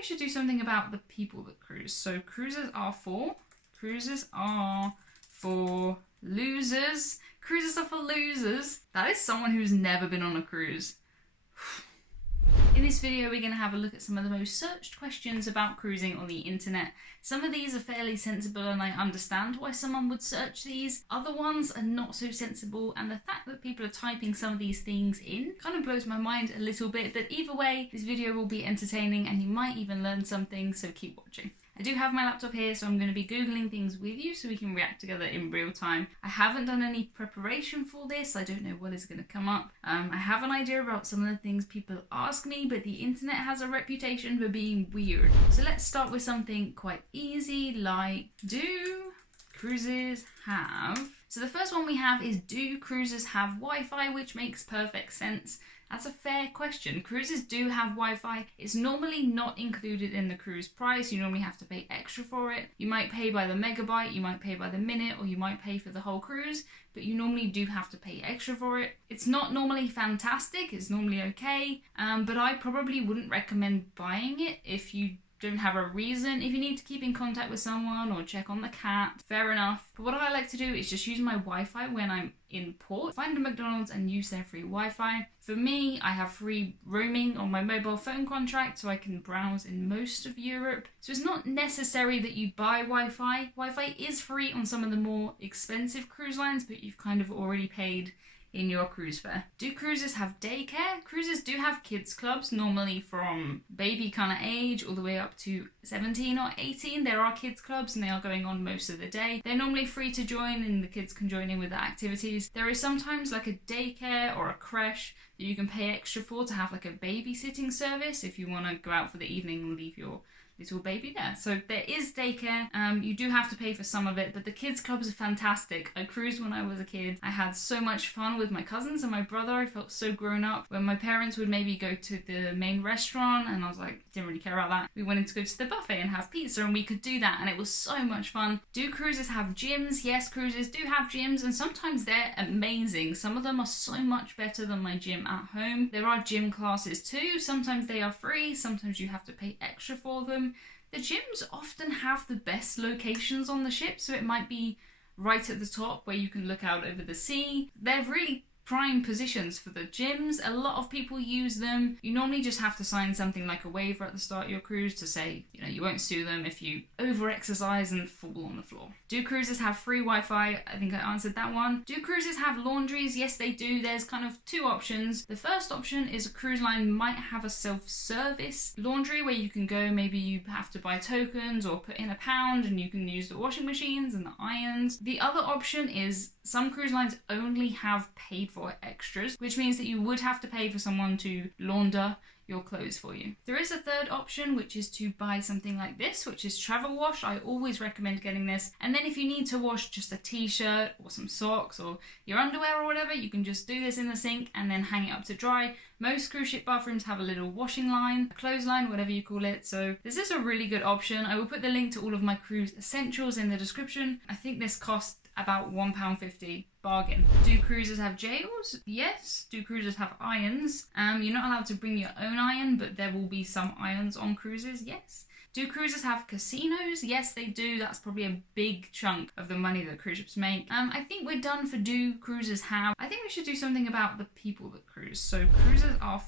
we should do something about the people that cruise. So cruises are for losers. Cruises are for losers. That is someone who's never been on a cruise. In this video, we're going to have a look at some of the most searched questions about cruising on the internet. Some of these are fairly sensible and I understand why someone would search these. Other ones are not so sensible, and the fact that people are typing some of these things in kind of blows my mind a little bit, but either way, this video will be entertaining and you might even learn something, so keep watching. I do have my laptop here, so I'm going to be Googling things with you so we can react together in real time. I haven't done any preparation for this. I don't know what is going to come up. I have an idea about some of the things people ask me, but the internet has a reputation for being weird. So let's start with something quite easy, like, do cruises have... So the first one we have is, do cruises have Wi-Fi? Which makes perfect sense. That's a fair question. Cruises do have Wi-Fi. It's normally not included in the cruise price. You normally have to pay extra for it. You might pay by the megabyte, you might pay by the minute, or you might pay for the whole cruise, but you normally do have to pay extra for it. It's not normally fantastic, it's normally okay, but I probably wouldn't recommend buying it if you don't have a reason. If you need to keep in contact with someone or check on the cat, fair enough. But what I like to do is just use my Wi-Fi when I'm in port. Find a McDonald's and use their free Wi-Fi. For me, I have free roaming on my mobile phone contract, so I can browse in most of Europe. So it's not necessary that you buy Wi-Fi. Wi-Fi is free on some of the more expensive cruise lines, but you've kind of already paid in your cruise fare. Do cruises have daycare? Cruises do have kids clubs, normally from baby kind of age all the way up to 17 or 18. There are kids clubs and they are going on most of the day. They're normally free to join and the kids can join in with the activities. There is sometimes like a daycare or a creche that you can pay extra for to have like a babysitting service if you want to go out for the evening and leave your little baby there. So there is daycare. You do have to pay for some of it, but the kids clubs are fantastic. I cruised when I was a kid. I had so much fun with my cousins and my brother. I felt so grown up. When my parents would maybe go to the main restaurant and I was like, didn't really care about that. We wanted to go to the buffet and have pizza and we could do that and it was so much fun. Do cruises have gyms? Yes, cruises do have gyms and sometimes they're amazing. Some of them are so much better than my gym at home. There are gym classes too. Sometimes they are free. Sometimes you have to pay extra for them. The gyms often have the best locations on the ship, so it might be right at the top where you can look out over the sea. They're really prime positions for the gyms. A lot of people use them. You normally just have to sign something like a waiver at the start of your cruise to say, you know, you won't sue them if you over-exercise and fall on the floor. Do cruises have free Wi-Fi? I think I answered that one. Do cruises have laundries? Yes, they do. There's kind of two options. The first option is a cruise line might have a self-service laundry where you can go, maybe you have to buy tokens or put in £1 and you can use the washing machines and the irons. The other option is some cruise lines only have paid for extras, which means that you would have to pay for someone to launder your clothes for you. There is a third option, which is to buy something like this, which is travel wash. I always recommend getting this. And then if you need to wash just a t-shirt or some socks or your underwear or whatever, you can just do this in the sink and then hang it up to dry. Most cruise ship bathrooms have a little washing line, a clothesline, whatever you call it. So this is a really good option. I will put the link to all of my cruise essentials in the description. I think this costs about £1.50. Bargain. Do cruises have jails? Yes. Do cruises have irons? You're not allowed to bring your own iron, but there will be some irons on cruises, yes. Do cruises have casinos? Yes, they do. That's probably a big chunk of the money that cruise ships make. I think we're done for do cruises have. I think we should do something about the people that cruise. So cruises are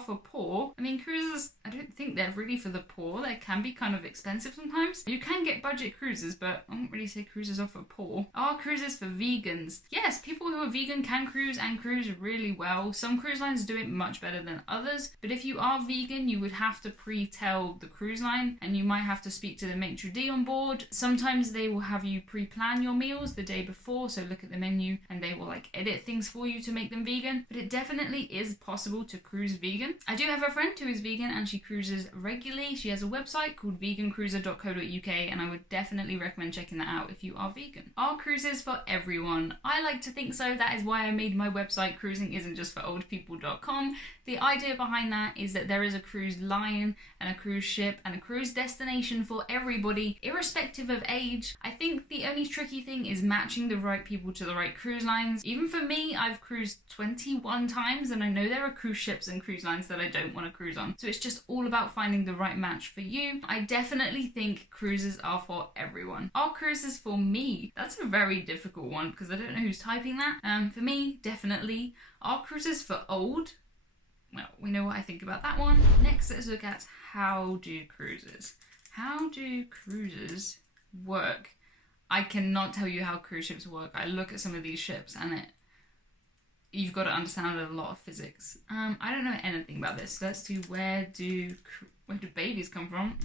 for poor. I mean, cruises, I don't think they're really for the poor. They can be kind of expensive sometimes. You can get budget cruises, but I won't really say cruises are for poor. Are cruises for vegans? Yes, people who are vegan can cruise and cruise really well. Some cruise lines do it much better than others, but if you are vegan, you would have to pre-tell the cruise line and you might have to speak to the maitre d' on board. Sometimes they will have you pre-plan your meals the day before, so look at the menu and they will like edit things for you to make them vegan, but it definitely is possible to cruise vegan. I do have a friend who is vegan and she cruises regularly. She has a website called vegancruiser.co.uk and I would definitely recommend checking that out if you are vegan. Are cruises for everyone? everyone. I like to think so. That is why I made my website cruisingisn'tjustforoldpeople.com. The idea behind that is that there is a cruise line and a cruise ship and a cruise destination for everybody, irrespective of age. I think the only tricky thing is matching the right people to the right cruise lines. Even for me, I've cruised 21 times and I know there are cruise ships and cruise lines that I don't want to cruise on. So it's just all about finding the right match for you. I definitely think cruises are for everyone. Are cruises for me? That's a very difficult one because I don't know who's typing that. For me, definitely. Are cruises for old? Well, we know what I think about that one. Next, let's look at how do cruises work? I cannot tell you how cruise ships work. I look at some of these ships and you've got to understand a lot of physics. I don't know anything about this. Let's do where do babies come from?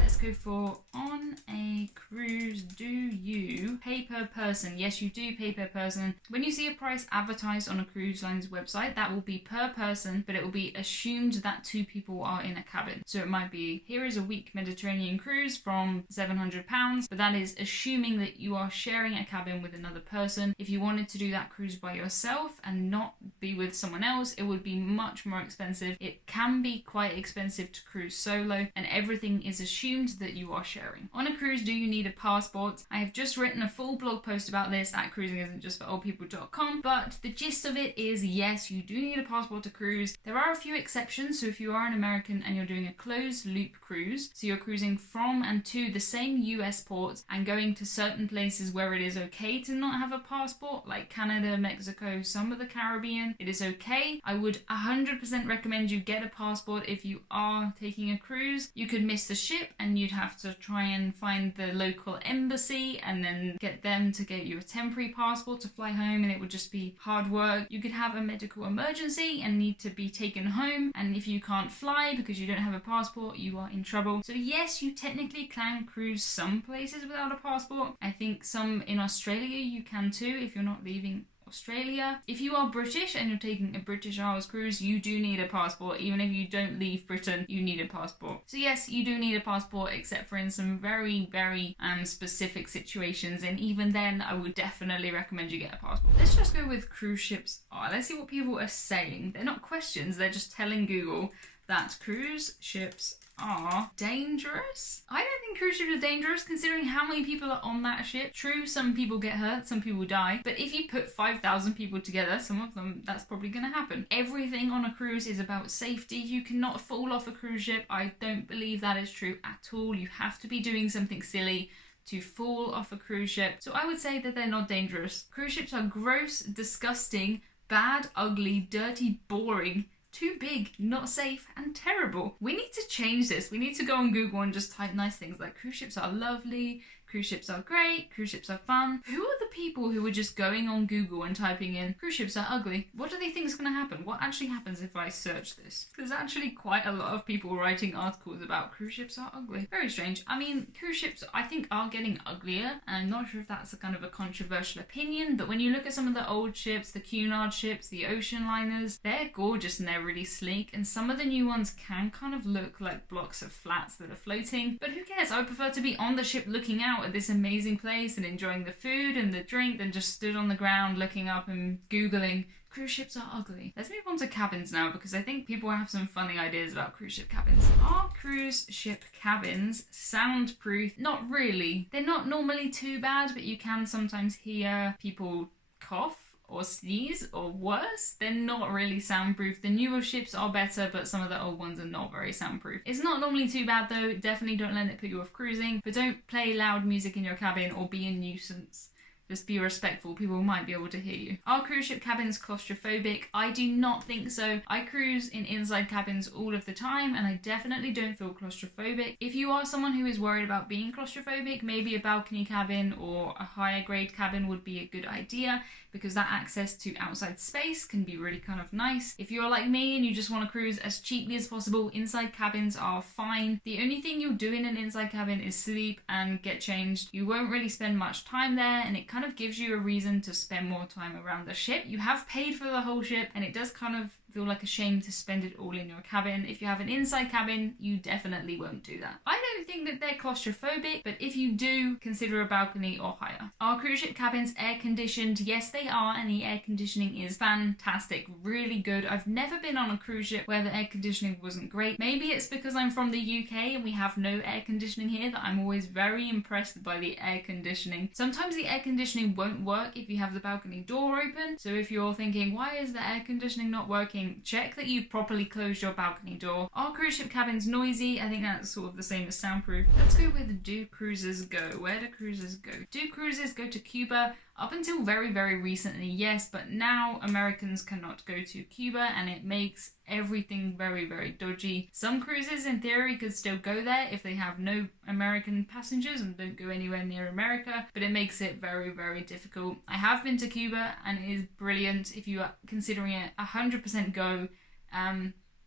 Let's go for on a cruise, do you pay per person? Yes, you do pay per person. When you see a price advertised on a cruise line's website, that will be per person, but it will be assumed that 2 people are in a cabin. So it might be, here is a week Mediterranean cruise from £700, but that is assuming that you are sharing a cabin with another person. If you wanted to do that cruise by yourself and not be with someone else, it would be much more expensive. It can be quite expensive to cruise solo, and everything is assumed that you are sharing. On a cruise, do you need a passport? I have just written a full blog post about this at cruisingisn'tjustforoldpeople.com, but the gist of it is yes, you do need a passport to cruise. There are a few exceptions, so if you are an American and you're doing a closed loop cruise, so you're cruising from and to the same US ports and going to certain places where it is okay to not have a passport, like Canada, Mexico, some of the Caribbean, it is okay. I would 100% recommend you get a passport if you are taking a cruise. You could miss the ship and you'd have to try and find the local embassy and then get them to get you a temporary passport to fly home, and it would just be hard work. You could have a medical emergency and need to be taken home, and if you can't fly because you don't have a passport, you are in trouble. So yes, you technically can cruise some places without a passport. I think some in Australia you can too if you're not leaving Australia. If you are British and you're taking a British Isles cruise, you do need a passport. Even if you don't leave Britain, you need a passport. So yes, you do need a passport, except for in some very, very specific situations, and even then I would definitely recommend you get a passport. Let's just go with cruise ships are. Let's see what people are saying. They're not questions, they're just telling Google that cruise ships are dangerous. I don't think cruise ships are dangerous considering how many people are on that ship. True, some people get hurt, some people die, but if you put 5,000 people together, some of them, that's probably going to happen. Everything on a cruise is about safety. You cannot fall off a cruise ship. I don't believe that is true at all. You have to be doing something silly to fall off a cruise ship. So I would say that they're not dangerous. Cruise ships are gross, disgusting, bad, ugly, dirty, boring, too big, not safe, and terrible. We need to change this. We need to go on Google and just type nice things like cruise ships are lovely, cruise ships are great, cruise ships are fun. Who are the people who are just going on Google and typing in cruise ships are ugly? What do they think is going to happen? What actually happens if I search this? There's actually quite a lot of people writing articles about cruise ships are ugly. Very strange. I mean, cruise ships I think are getting uglier. I'm not sure if that's a kind of a controversial opinion, but when you look at some of the old ships, the Cunard ships, the ocean liners, they're gorgeous and they're really sleek, and some of the new ones can kind of look like blocks of flats that are floating, but who cares? I would prefer to be on the ship looking out at this amazing place and enjoying the food and the drink than just stood on the ground looking up and Googling cruise ships are ugly. Let's move on to cabins now, because I think people have some funny ideas about cruise ship cabins. Are cruise ship cabins soundproof? Not really. They're not normally too bad, but you can sometimes hear people cough or sneeze, or worse. They're not really soundproof. The newer ships are better, but some of the old ones are not very soundproof. It's not normally too bad though. Definitely don't let it put you off cruising, but don't play loud music in your cabin or be a nuisance. Just be respectful, people might be able to hear you. Are cruise ship cabins claustrophobic? I do not think so. I cruise in inside cabins all of the time and I definitely don't feel claustrophobic. If you are someone who is worried about being claustrophobic, maybe a balcony cabin or a higher grade cabin would be a good idea, because that access to outside space can be really kind of nice. If you're like me and you just want to cruise as cheaply as possible, inside cabins are fine. The only thing you'll do in an inside cabin is sleep and get changed. You won't really spend much time there, and it kind of gives you a reason to spend more time around the ship. You have paid for the whole ship and it does kind of feel like ashamed to spend it all in your cabin. If you have an inside cabin, you definitely won't do that. I don't think that they're claustrophobic, but if you do, consider a balcony or higher. Are cruise ship cabins air conditioned? Yes, they are, and the air conditioning is fantastic, really good. I've never been on a cruise ship where the air conditioning wasn't great. Maybe it's because I'm from the UK and we have no air conditioning here that I'm always very impressed by the air conditioning. Sometimes the air conditioning won't work if you have the balcony door open, so if you're thinking, why is the air conditioning not working, check that you've properly closed your balcony door. Are cruise ship cabins noisy? I think that's sort of the same as soundproof. Let's go with, do cruises go? Where do cruises go? Do cruises go to Cuba? Up until very, very recently, yes, but now Americans cannot go to Cuba and it makes everything very, very dodgy. Some cruises, in theory, could still go there if they have no American passengers and don't go anywhere near America, but it makes it very, very difficult. I have been to Cuba and it is brilliant if you are considering it 100% go.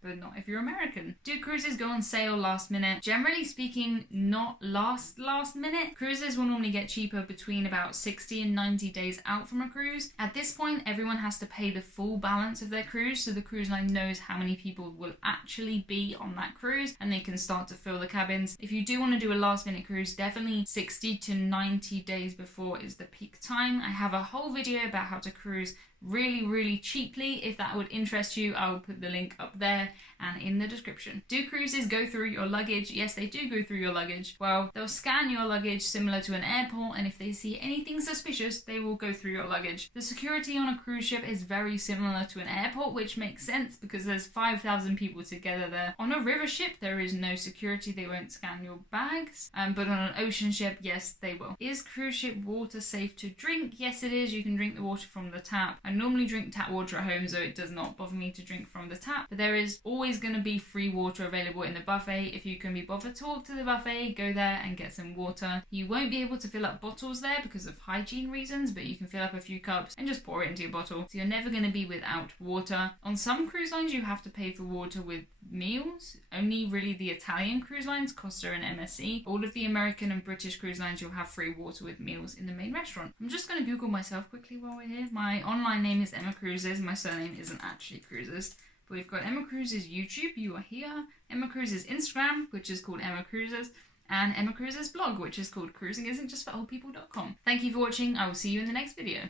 But not if you're American. Do cruises go on sale last minute? Generally speaking, not last minute. Cruises will normally get cheaper between about 60 and 90 days out from a cruise. At this point, everyone has to pay the full balance of their cruise, so the cruise line knows how many people will actually be on that cruise, and they can start to fill the cabins. If you do want to do a last minute cruise, definitely 60 to 90 days before is the peak time. I have a whole video about how to cruise really, really cheaply. If that would interest you, I will put the link up there and in the description. Do cruises go through your luggage? Yes, they do go through your luggage. Well, they'll scan your luggage similar to an airport, and if they see anything suspicious, they will go through your luggage. The security on a cruise ship is very similar to an airport, which makes sense because there's 5,000 people together there. On a river ship, there is no security. They won't scan your bags, but on an ocean ship, yes, they will. Is cruise ship water safe to drink? Yes, it is. You can drink the water from the tap. I normally drink tap water at home, so it does not bother me to drink from the tap, but there is always going to be free water available in the buffet. If you can be bothered to walk to the buffet, go there and get some water. You won't be able to fill up bottles there because of hygiene reasons, but you can fill up a few cups and just pour it into your bottle, so you're never going to be without water. On some cruise lines, you have to pay for water with meals. Only really the Italian cruise lines, Costa and MSC. All of the American and British cruise lines, you'll have free water with meals in the main restaurant. I'm just going to Google myself quickly while we're here. My online name is Emma Cruises. My surname isn't actually Cruises. But we've got Emma Cruises YouTube, you are here. Emma Cruises Instagram, which is called Emma Cruises. And Emma Cruises blog, which is called cruisingisn'tjustforoldpeople.com. Thank you for watching. I will see you in the next video.